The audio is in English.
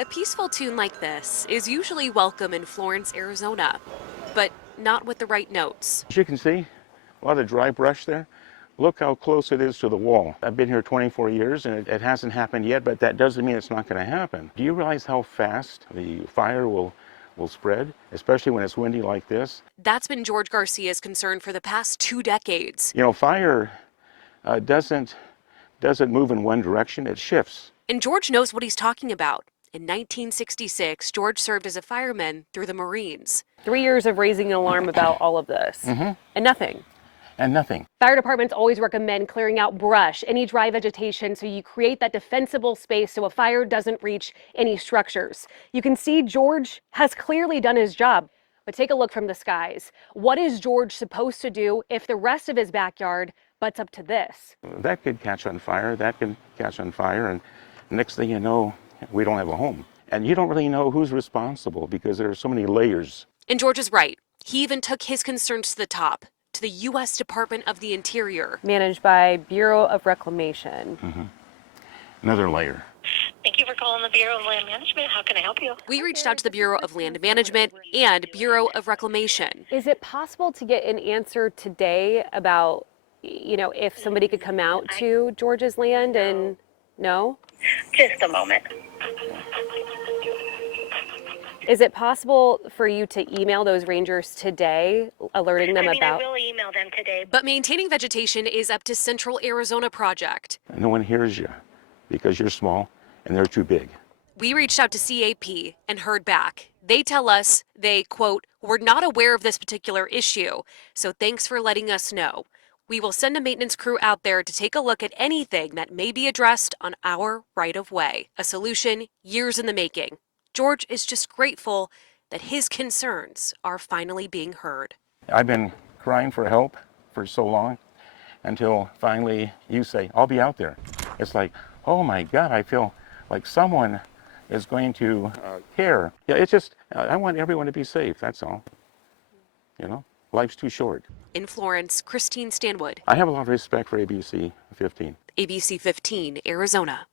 A peaceful tune like this is usually welcome in Florence, Arizona, but not with the right notes. As you can see, a lot of dry brush there. Look how close it is to the wall. I've been here 24 years and it hasn't happened yet, but that doesn't mean it's not going to happen. Do you realize how fast the fire will spread, especially when it's windy like this? That's been George Garcia's concern for the past 2 decades. You know, fire doesn't move in one direction, it shifts. And George knows what he's talking about. In 1966, George served as a fireman through the Marines. 3 years of raising an alarm about all of this, and nothing. And nothing. Fire departments always recommend clearing out brush, any dry vegetation, so you create that defensible space so a fire doesn't reach any structures. You can see George has clearly done his job, but take a look from the skies. What is George supposed to do if the rest of his backyard butts up to this? That could catch on fire, that can catch on fire, and next thing you know, we don't have a home. And you don't really know who's responsible because there are so many layers. And George is right. He even took his concerns to the top, to the U.S. Department of the Interior. Managed by Bureau of Reclamation. Another layer. Thank you for calling the Bureau of Land Management. How can I help you? We reached out to the Bureau of Land Management and Bureau of Reclamation. Is it possible to get an answer today about, if somebody could come out to George's land and no? Just a moment. Is it possible for you to email those rangers today, alerting them about? I will email them today. But maintaining vegetation is up to Central Arizona Project. No one hears you because you're small and they're too big. We reached out to CAP and heard back. They tell us they, quote, were not aware of this particular issue, so thanks for letting us know. We will send a maintenance crew out there to take a look at anything that may be addressed on our right-of-way. A solution years in the making. George is just grateful that his concerns are finally being heard. I've been crying for help for so long until finally you say, I'll be out there. It's like, oh my God, I feel like someone is going to care. Yeah, it's just, I want everyone to be safe, that's all. Life's too short. In Florence, Christine Stanwood. I have a lot of respect for ABC 15. ABC 15, Arizona.